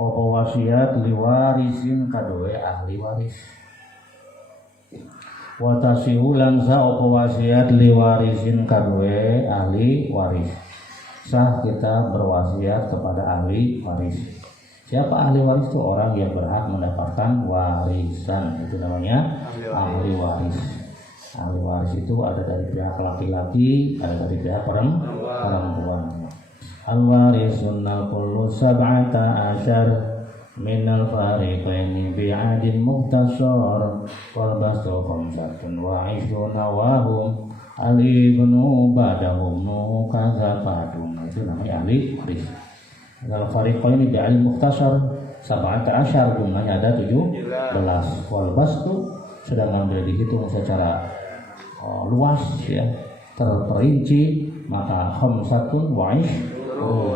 apa wasiat liwarisin kadoe ahli waris. Wa tasihu lan sa apa wasiat liwarisin kadoe ahli waris. Sah kita berwasiat kepada ahli waris. Siapa ahli waris itu? Orang yang berhak mendapatkan warisan, itu namanya ahli waris. Ahli waris itu ada dari pihak laki-laki, ada dari pihak perempuan. Al-warisun kullu sab'ata asyar minal fariqaini bi'adin muhtasar wal bastu khamsatun wa ishruna wahum al-ibnu badahum nukazafatun. Itu namanya ahli waris. Al fariqaini bi'adin muhtasar sab'ata asyar, jumlahnya ada 17. Wal bastu sedangkan bila dihitung secara luas ya, terperinci, maka khamsatun wa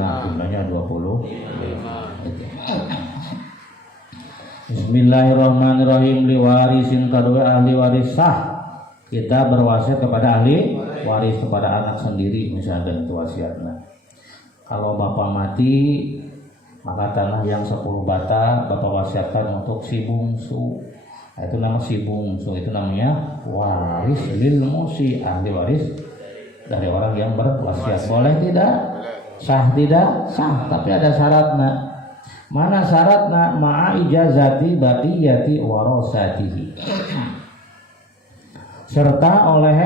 nah jumlahnya 20. Bismillahirrahmanirrahim. Liwarisin kadua ahli waris sah kita berwasiat kepada ahli waris, kepada anak sendiri misalnya itu wasiatnya. Kalau bapak mati maka tanah yang 10 bata bapak wasiatkan untuk si bungsu. Nah, itu nama si bungsu, itu namanya waris lil musi, ahli waris dari orang yang berwasiat. Boleh tidak? Sah tidak? Sah, tapi ada syaratnya. Mana syaratnya? Ma'a ijazati baqiyati warasatihi. Serta oleh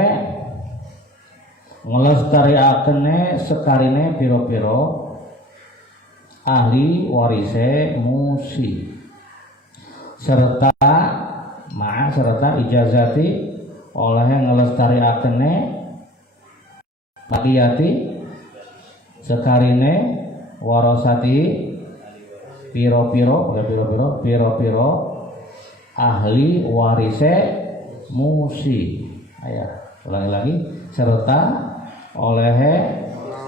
ngelestariakene sekarine piro-piro ahli warise musi. Serta ma'a serta ijazati oleh ngelestariakene baqiyati sekarine warasati piro-piro ahli warise musi. Ayo ulangi lagi. Serta oleh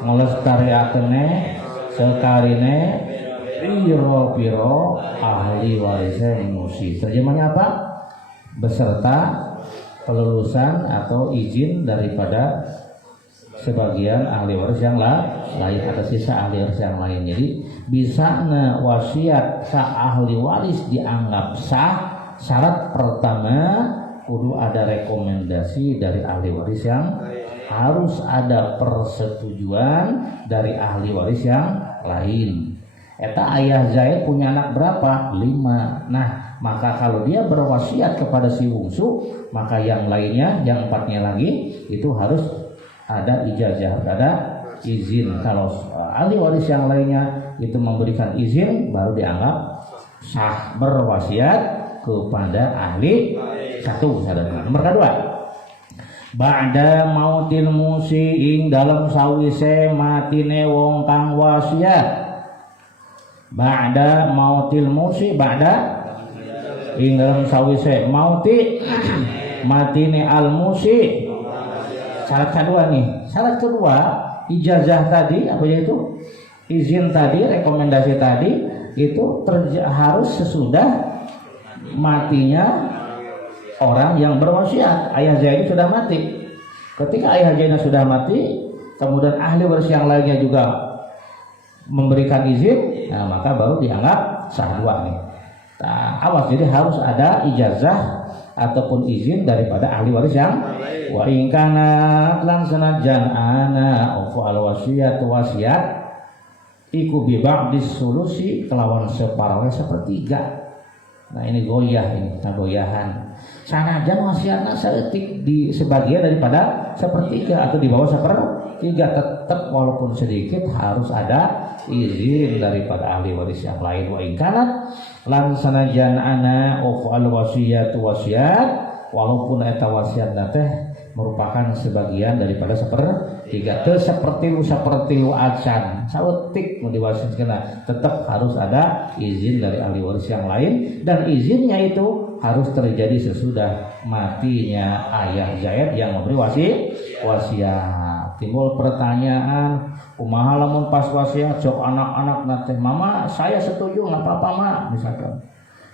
ngelestariakene sekarine piro-piro ahli warise musi. Terjemahnya apa? Beserta kelulusan atau izin daripada sebagian ahli waris yang lain atau sisa ahli waris yang lain. Jadi bisa wasiat sa ahli waris dianggap sah. Syarat pertama kudu ada rekomendasi dari ahli waris yang harus ada persetujuan dari ahli waris yang lain. Eta ayah Zaid punya anak berapa? 5. Nah, maka kalau dia berwasiat kepada si bungsu, maka yang lainnya, yang 4-nya lagi itu harus ada ijazah, ada izin. Kalau ahli waris yang lainnya itu memberikan izin, baru dianggap sah berwasiat kepada ahli satu. Nomor kedua, ba'da mautil musi ing dalam sawise matine wong kang wasiat. Ba'da mautil musi, ba'da ing dalam sawise mauti matine al musi. Syarat kedua nih, syarat kedua ijazah tadi, apa yaitu izin tadi, rekomendasi tadi itu harus sesudah matinya orang yang berwasiat. Ayah Zaid sudah mati. Ketika ayah Zaid sudah mati, kemudian ahli waris yang lainnya juga memberikan izin, nah maka baru dianggap sah dua nih. Nah, awas, jadi harus ada ijazah ataupun izin daripada ahli waris yang wa in kana lan sanajan ana al wasiat iku bi ba'dis sulusi kelawan separuh sepertiga. Nah ini goyah, ini goyahan. Sanajan wasiatna saeutik di sebagian daripada sepertiga atau di bawah sepertiga, tetap walaupun sedikit harus ada izin daripada ahli waris yang lain. Wa in kana lan sanajan ana al wasiat walaupun eta wasiatna teh merupakan sebagian daripada sepertiga, seperti lu acan sautik mau diwasiatkeun, tetap harus ada izin dari ahli waris yang lain, dan izinnya itu harus terjadi sesudah matinya ayah Zaid yang memberi wasiat. Timbul pertanyaan, kumaha lamun pas wasiat jok anak-anak nate, mama saya setuju nggak apa-apa mak, misalkan.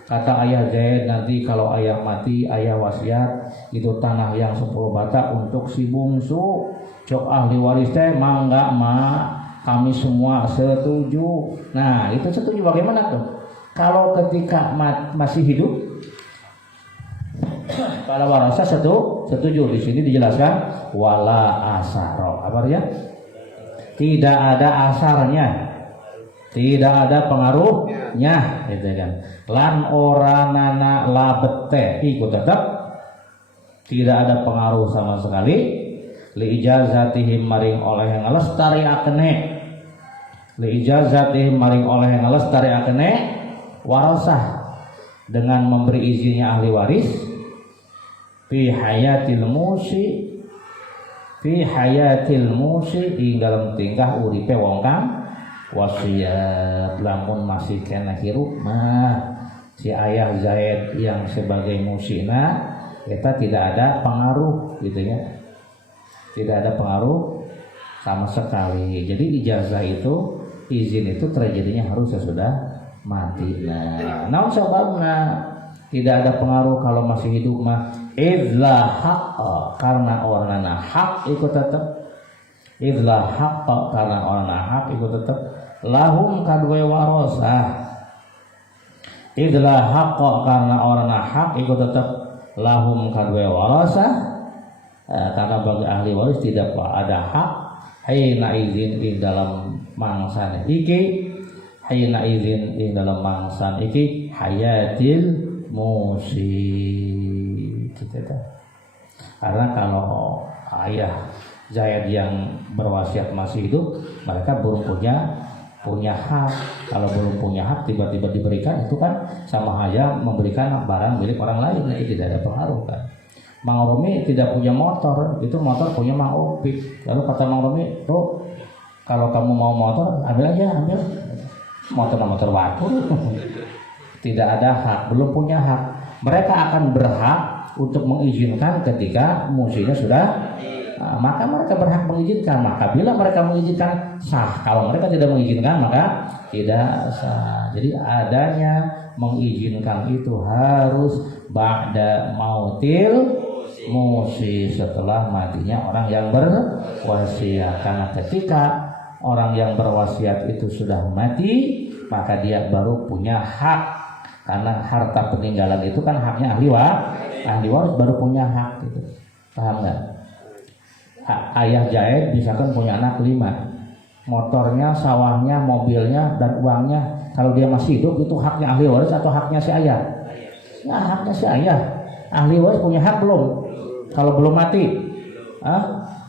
Kata ayah Zaid, nanti kalau ayah mati, ayah wasiat itu tanah yang 10 bata untuk si bungsu. Cok ahli waris teh mangga mak, kami semua setuju. Nah, itu setuju bagaimana tuh? Kalau ketika masih hidup, para warasa setuju. Di sini dijelaskan wala asaro. Apa artinya? Tidak ada asarnya, tidak ada pengaruhnya, gitu kan. Lan oranana labete ikut tetap tidak ada pengaruh sama sekali. Li ijazatihim maring oleh yang ngelestariakene, li ijazatihim maring oleh yang ngelestariakene warasah dengan memberi izinnya ahli waris fi hayatil musi ing dalam tingkah uripe wong kang wasiat. Lamun masih kena hirup mah si ayah Zaid yang sebagai musina kita tidak ada pengaruh gitu ya, tidak ada pengaruh sama sekali. Jadi ijazah itu, izin itu terjadinya harus sesudah mati. Nah, namun sebabnya tidak ada pengaruh kalau masih hidup mah idlah haq, karena orangna hak ikut tetap, idlah haq karena orangna hak ikut tetap, lahum kadwe warosah, idlah haq karena orangna hak ikut tetap, lahum kadwe warosah, karena bagi ahli waris tidak ada hak. Hayna izin di dalam mangsan iki, hayna izin di dalam mangsan iki hayatil musi. Karena kalau ayah Zaid yang berwasiat masih hidup, mereka belum punya hak. Kalau belum punya hak tiba-tiba diberikan, itu kan sama aja memberikan barang milik orang lain, itu tidak ada pengaruh kan. Mang Romi tidak punya motor, itu motor punya Mang Opik. Lalu kata Mang Romi, "Bro, kalau kamu mau motor, ambil aja, ambil." Motor waktu. Tidak ada hak, belum punya hak. Mereka akan berhak untuk mengizinkan ketika musinya sudah, maka mereka berhak mengizinkan. Maka bila mereka mengizinkan sah, kalau mereka tidak mengizinkan maka tidak sah. Jadi adanya mengizinkan itu harus ba'da mautil musi, setelah matinya orang yang berwasiat. Karena ketika orang yang berwasiat itu sudah mati, maka dia baru punya hak. Karena harta peninggalan itu kan haknya ahli waris baru punya hak gitu. Paham nggak? Ayah Zaid misalkan punya anak 5, motornya, sawahnya, mobilnya, dan uangnya, kalau dia masih hidup itu haknya ahli waris atau haknya si ayah? Ya haknya si ayah. Ahli waris punya hak belum? Kalau belum mati,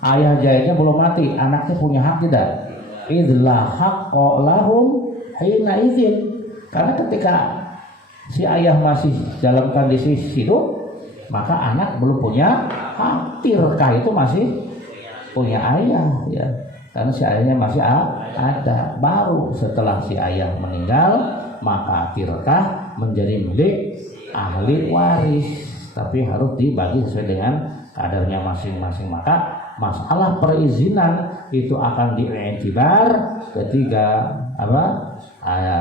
ayah Zaidnya belum mati, anaknya punya hak tidak? Idlah haqqo lahum hina izin. Karena ketika si ayah masih dalam kondisi hidup, maka anak belum punya hak. Tirkah itu masih punya ayah ya, karena si ayahnya masih ada. Baru setelah si ayah meninggal, maka tirkah menjadi milik ahli waris, tapi harus dibagi sesuai dengan kadarnya masing-masing. Maka masalah perizinan itu akan diiktibar ketika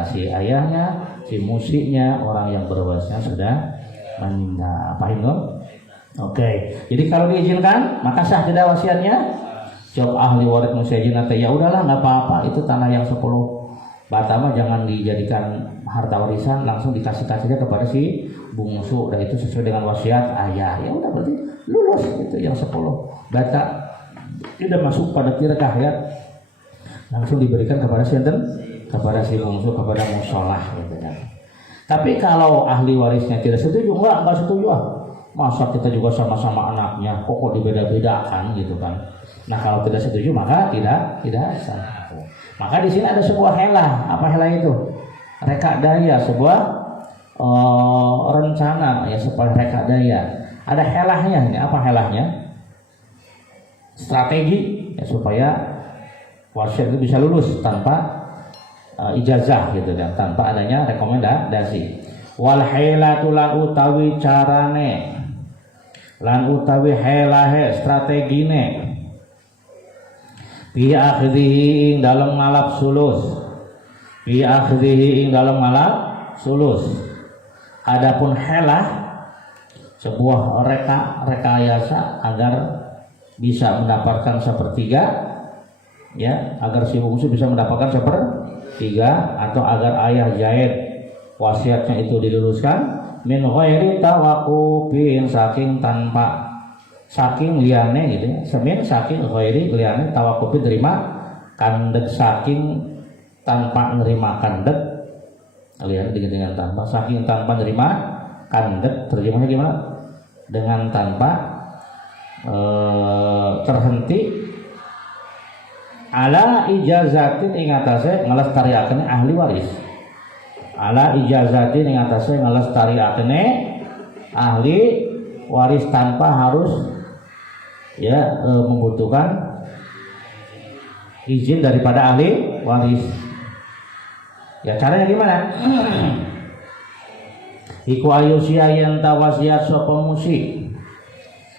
si ayahnya, si musiknya, orang yang berwasiat sudah meninggal. Paham belum? Oke. Jadi kalau diizinkan maka sah tidak wasiatnya? Jawab ahli waris musyaizin atau ya udahlah nggak apa-apa, itu tanah yang 10 Batama jangan dijadikan harta warisan, langsung dikasih aja kepada si bungsu, dan itu sesuai dengan wasiat ayah. Ya udah berarti lulus itu yang 10 bata, tidak masuk pada tirkah ya, langsung diberikan kepada si bungsu, kepada musolah gitu kan. Tapi kalau ahli warisnya tidak setuju, enggak setuju masa kita juga sama-sama anaknya kok dibeda-bedakan gitu kan. Nah kalau tidak setuju maka tidak sah. Maka di sini ada sebuah helah. Apa helah itu? Reka daya, sebuah rencana ya supaya reka daya. Ada helahnya. Ini apa helahnya? Strategi ya, supaya wasiat itu bisa lulus tanpa ijazah gitu kan, tanpa adanya rekomendasi. Wal hailatu lan utawi carane, lan utawi helahe strategine, bi akhdhihi ing dalem ngalap sulus, bi akhdhihi ing dalem ngalap sulus. Adapun helah sebuah rekayasa agar bisa mendapatkan 1/3, ya, agar si bungsu bisa mendapatkan 1/3, atau agar ayah Zaid wasiatnya itu diluruskan min ghairi tawaqufin, saking liane gitu ya, saking ghairi liane tawaqufin terima kandek, saking tanpa nerima kandek, lihat dengan tanpa, saking tanpa nerima kandek, terjemahnya gimana? Dengan tanpa terhenti ala ijazatin ing atase ngelestariakeun ahli waris, ala ijazatin ing atase ngelestariakeun ahli waris tanpa harus ya membutuhkan izin daripada ahli waris. Ya caranya gimana? Iku ayusia yang tawasiat sapa musi,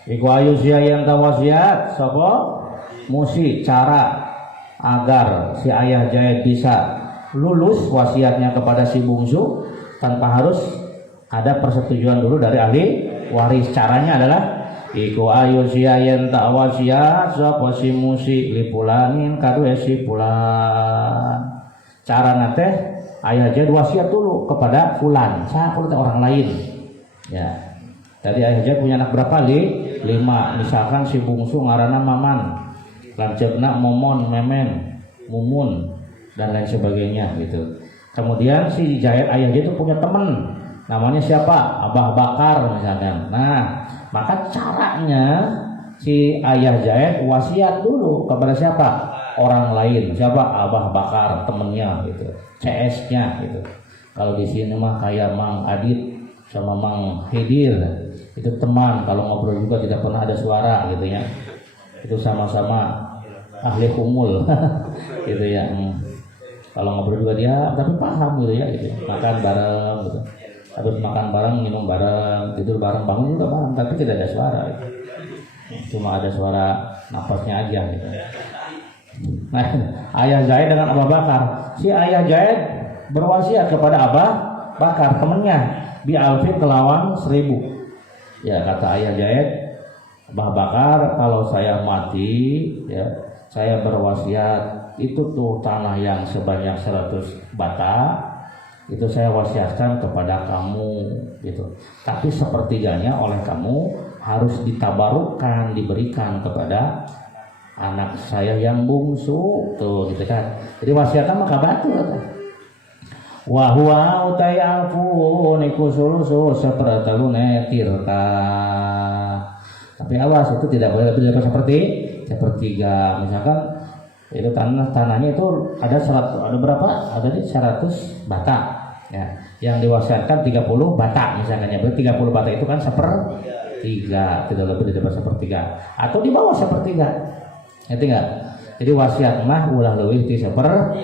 iku ayusia yang tawasiat sapa musi, cara agar si ayah Zaid bisa lulus wasiatnya kepada si bungsu tanpa harus ada persetujuan dulu dari ahli waris. Caranya adalah iku ayusia yang tawasiat sapa si musi lipulanin kadu si pulan. Cara nate ayah Zaid wasiat dulu kepada fulan, sakulit orang lain. Ya. Tadi ayah Zaid punya anak berapa? 5. Misalkan si bungsu ngaranna Maman, lanceukna Momon, Memen, Mumun, dan lain sebagainya gitu. Kemudian si Zaid ayah Zaid itu punya teman, namanya siapa? Abah Bakar misalkan. Nah, maka caranya si ayah Zaid wasiat dulu kepada siapa? Orang lain. Siapa? Abah Bakar, temennya gitu, CS-nya gitu. Kalau di sini mah kayak Mang Adit sama Mang Hidir, itu teman, kalau ngobrol juga tidak pernah ada suara gitu ya. Itu sama-sama ahli kumul gitu ya. Kalau ngobrol juga dia tapi paham gitu ya gitu. Makan bareng gitu. Habis makan bareng, minum bareng, tidur bareng, bangun juga bareng, tapi tidak ada suara gitu. Cuma ada suara napasnya aja gitu. Nah, ayah Zaid dengan Abah Bakar. Si ayah Zaid berwasiat kepada Abah Bakar temennya bi alfin kelawan 1000. Ya kata ayah Zaid, Abah Bakar, kalau saya mati ya, saya berwasiat itu tuh tanah yang sebanyak 100 bata itu saya wasiatkan kepada kamu gitu. Tapi sepertiganya oleh kamu harus ditabarukkan, diberikan kepada anak saya yang bungsu tuh gitu kan. Jadi wasiatnya maka batu kata. Wa huwa utai alfu niku sulusu sepertelune tirta. Tapi awas, itu tidak boleh lebih dari sepertiga. Misalkan itu tanahnya itu ada berapa? Ada di 100 bata. Ya, yang diwasiatkan 30 bata misalkan ya. Berarti 30 bata itu kan 1/3, tidak lebih dari 1/3 atau di bawah 1/3. Ngerti nggak? Jadi wasiat mah ulah leuwih ti 1/3.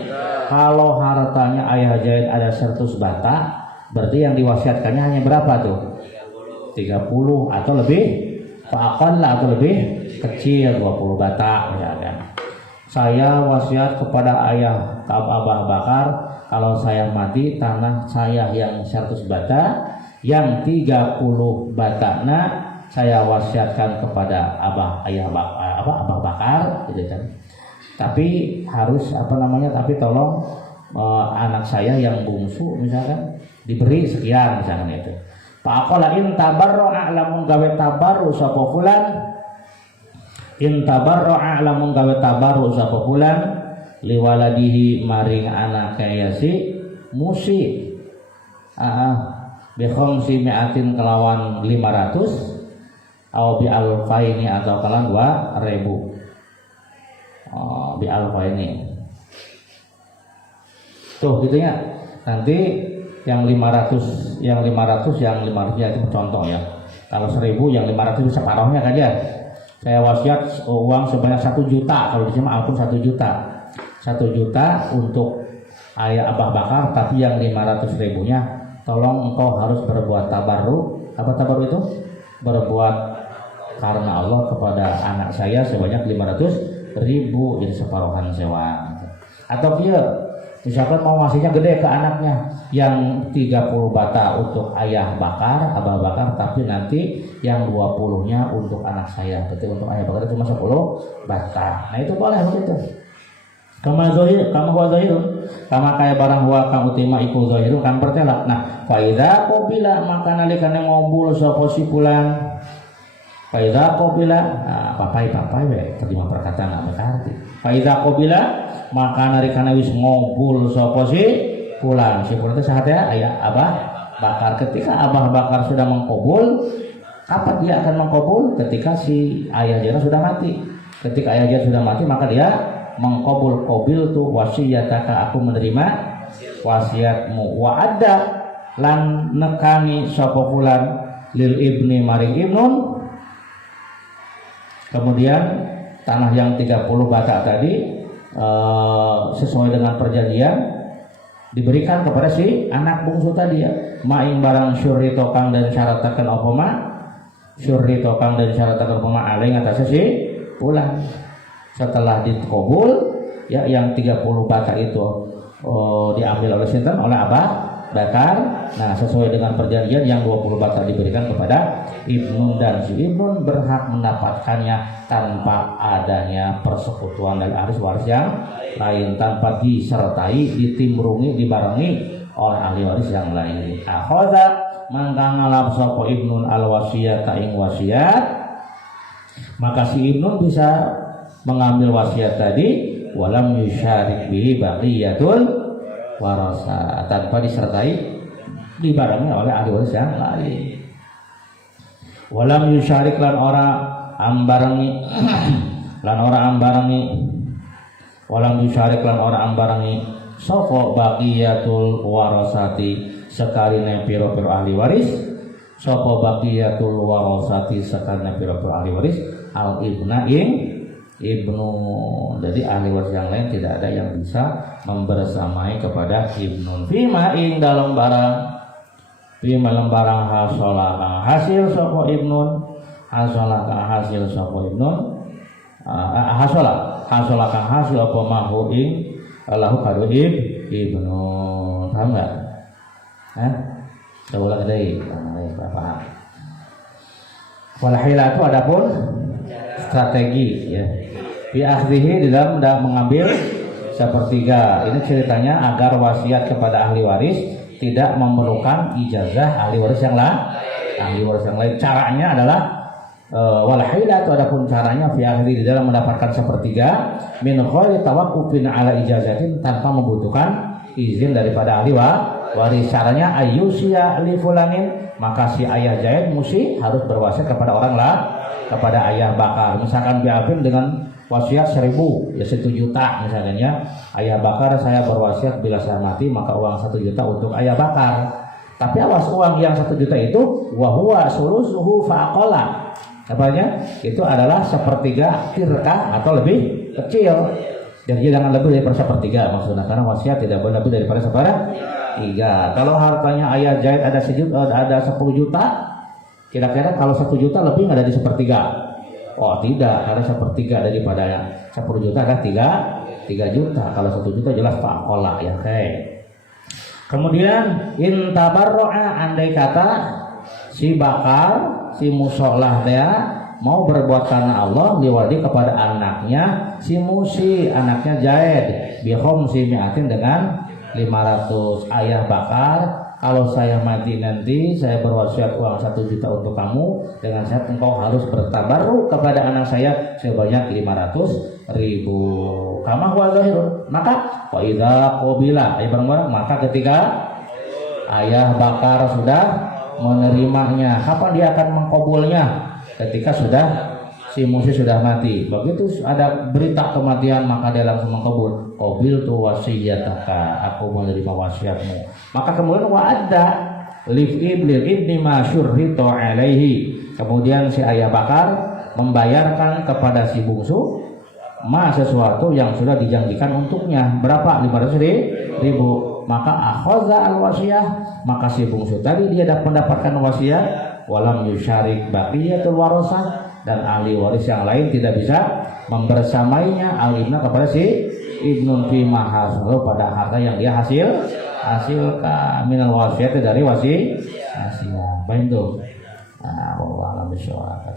Kalau hartanya ayah Zaid ada 100 bata, berarti yang diwasiatkannya hanya berapa tuh? 30 atau lebih? Fa'aqalla atau lebih kecil 20 bata misalkan. Saya wasiat kepada ayah Abah Bakar, kalau saya mati tanah saya yang 100 bata, yang 30 batana saya wasiatkan kepada Abah Bakar gitu kan. Tapi harus tapi tolong anak saya yang bungsu misalkan diberi sekian misalkan itu. Faqala in tabarra'a lamun gawe tabarru sapa fulan, in tabarra'a lamun gawe tabarru sapa fulan liwaladihi maring anak kaya si musi bi khamsi mi'atin kelawan 500 atau bi alfaini atau kelawan 2000 bi alfaini tuh gitu ya. Nanti yang 500 ya itu contoh ya. Kalau 1000 yang 500 itu separuhnya kan ya. Saya wasiat uang sebanyak 1 juta, kalau di sini ampun 1 juta. 1 juta untuk ayah Abah Bakar, tapi yang 500.000-nya tolong engkau harus berbuat tabarruk. Apa tabarruk itu? Berbuat karena Allah kepada anak saya sebanyak 500.000, jadi separuhan sewa. Atau dia misalkan mau ngasihnya gede ke anaknya, yang 30 bata untuk ayah Bakar, Abah Bakar, tapi nanti yang 20-nya untuk anak saya. Berarti untuk ayah Bakar cuma 10 bata. Nah itu boleh begitu. Kama huwa zahirun, kama kaya barang huwa kang utima iku zahirun kan pertela. Nah, fa idza qabila maka nalikane ngobul sapa si fulan. Fa idza qabila, papai we terima perkataan apa arti. Fa idza qabila maka nalikane wis ngobul sapa si fulan. Si fulan teh sahatnya aya Abah Bakar. Ketika Abah Bakar sudah mengkabul, kapan dia akan mengkabul? Ketika si ayah jana sudah mati. Ketika ayah jana sudah mati maka dia mengkabul qabil tu wasiyataka, aku menerima wasiatmu. Wa ada lan nekani sapa fulan lil ibni maring ibnun. Kemudian tanah yang 30 batak tadi sesuai dengan perjanjian diberikan kepada si anak bungsu tadi ya. Maing barang syurri tokang dan syaratakan apa ma? Syurri tokang dan syaratakan apa ma alai ngatasnya si fulan. Setelah dikabul ya yang 30 batak itu diambil oleh sinten, oleh Abah Bakar. Nah, sesuai dengan perjanjian yang 20 batak diberikan kepada Ibnun, dan si Ibnun berhak mendapatkannya tanpa adanya persekutuan dari ahli waris yang lain, tanpa disertai, ditimbrungi, dibarengi oleh ahli waris yang lain. Akhadha mangka ngalap sapa Ibnun al wasiyata ing wasiat, maka si Ibnun bisa mengambil wasiat tadi walam yusyarik bihi baqiyatul warasa, tanpa disertai, dibarengi oleh ahli waris yang lain. Walam yusyarik lan ora ambarengi walam yusyarik lan ora ambarengi sapa baqiyatul warasati sekaline pira-pira ahli waris, sapa baqiyatul warasati sekaline pira-pira ahli waris al ibna ing ibnu. Jadi ahli waris yang lain tidak ada yang bisa membersamai kepada ibnu. Fima ing dalam barang, fima lembarang hasolaka hasil sapa ibnu, hasolaka hasil sapa ibnu, hasolaka hasil apa mahu ing lahu kadu ibnu. Paham enggak? Coba ulang dari paham. Walahila itu adapun strategi ya. Fi akhdihi di dalam mengambil sepertiga. Ini ceritanya agar wasiat kepada ahli waris tidak memerlukan ijazah ahli waris yang lain. Caranya adalah walahila itu adapun caranya fi akhdihi di dalam mendapatkan sepertiga min ghairi tawaqqufin ala ijazatin, tanpa membutuhkan izin daripada ahli waris. Caranya ayyusiya li fulanin, maka si ayah Zaid mesti harus berwasiat kepada orang lah, kepada ayah Bakar. Misalkan biabin dengan wasiat 1.000 ya 1 juta misalnya ya. Ayah Bakar, saya berwasiat bila saya mati maka uang 1 juta untuk ayah Bakar. Tapi awas, uang yang 1 juta itu wahwa sulusuhu faqala. Apanya? Itu adalah sepertiga tirkah atau lebih kecil. Jadi jangan lebih dari sepertiga maksudnya, karena wasiat tidak boleh lebih daripada sepertiga. Kalau hartanya ayah Zaid ada 10 juta, kira-kira kalau 1 juta lebih nggak ada di sepertiga? Oh tidak, karena sepertiga daripada 10 juta ada 3 juta. Kalau 1 juta jelas faqala ya. Kemudian intabarro'a, andai kata si Bakar, si musolah dia mau berbuat karena Allah liwadi kepada anaknya si Musi, anaknya Zaid, bihom si mi'atin dengan 500. Ayah Bakar, kalau saya mati nanti saya berwasiat uang 1 juta untuk kamu, dengan syarat engkau harus bertabarruk kepada anak saya sebanyak 500.000. Kama huwa zahirun. Maka wa idza qabila, maka ketika ayah Bakar sudah menerimanya, kapan dia akan mengkabulnya? Ketika sudah si Musi sudah mati. Begitu ada berita kematian maka dia langsung mengkabul. Qabil tu wasiyataka, aku menerima wasiatmu. Maka kemudian wa'adda lil ibni ma syurrita alaihi. Kemudian si ayah Bakar membayarkan kepada si bungsu sesuatu yang sudah dijanjikan untuknya. Berapa? 500.000. Maka akhadha al-wasiyah, maka si bungsu tadi dia dapat mendapatkan wasiat, walam yusyarik baqiyatul warasah, dan ahli waris yang lain tidak bisa membersamainya al-ibna kepada si ibnun fi mahasulu pada harta yang dia hasilkan minal wasiat, dari wasiat. Baik tuh. Nah, wallahu a'lam bishawab.